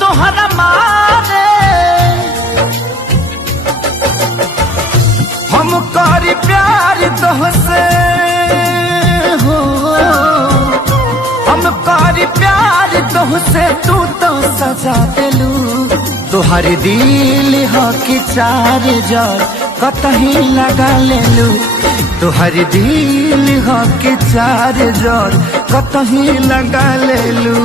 तोहरा मारे हम करी प्यार तोहसे हो, हम करी प्यार तोहसे तू तो सजा देलू। तोहर दिल हो कि चार जार कतही लगा लेलू। तोहर दिल हो कि चार जार कतही लगा लेलू।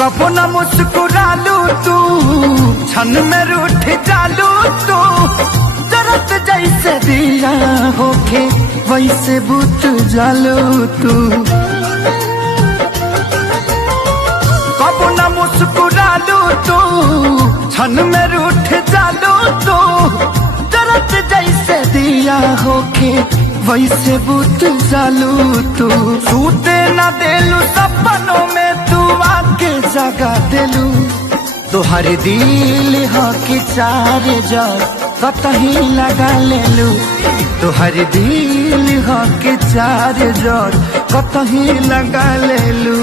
कबो न मुस्कुरालू तू, क्षण में रूठ जालू तू। जरत जैसे दिया होके वैसे बुझ जालू तू। कबो न मुस्कुरालू तू, क्षण में रूठ जालू तू। जरत जैसे दिया होके वैसे बुझ जालू तू। सूते न देलू सपनों में तू आके जगा देलू। तोहर दिल हो कि चार जार कतही लगा लेलू। तोहर दिल हो कि चार जार कतही लगा लेलू।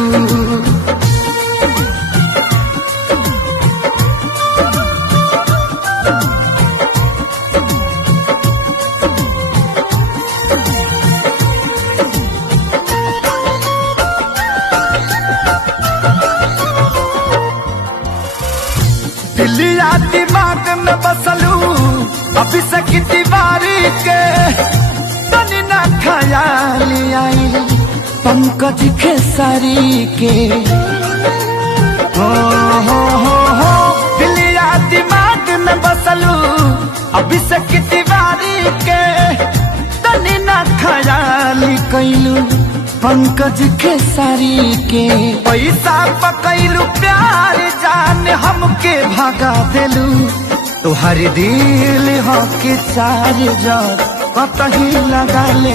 दिलिया दिमाग में बसलू अभी से की दीवारी के। तनी ना ख्याल आई पंकज खेसारी के। हो दिलिया दिमाग में बसलू अभी से की दीवारी के। तनी ना ख्याल कैलू पंकज खेसारी के। पैसा पकैलू प्यार जान हमके भागा देलू। तोहर दिल हो कि चार जार कतही लगा ले।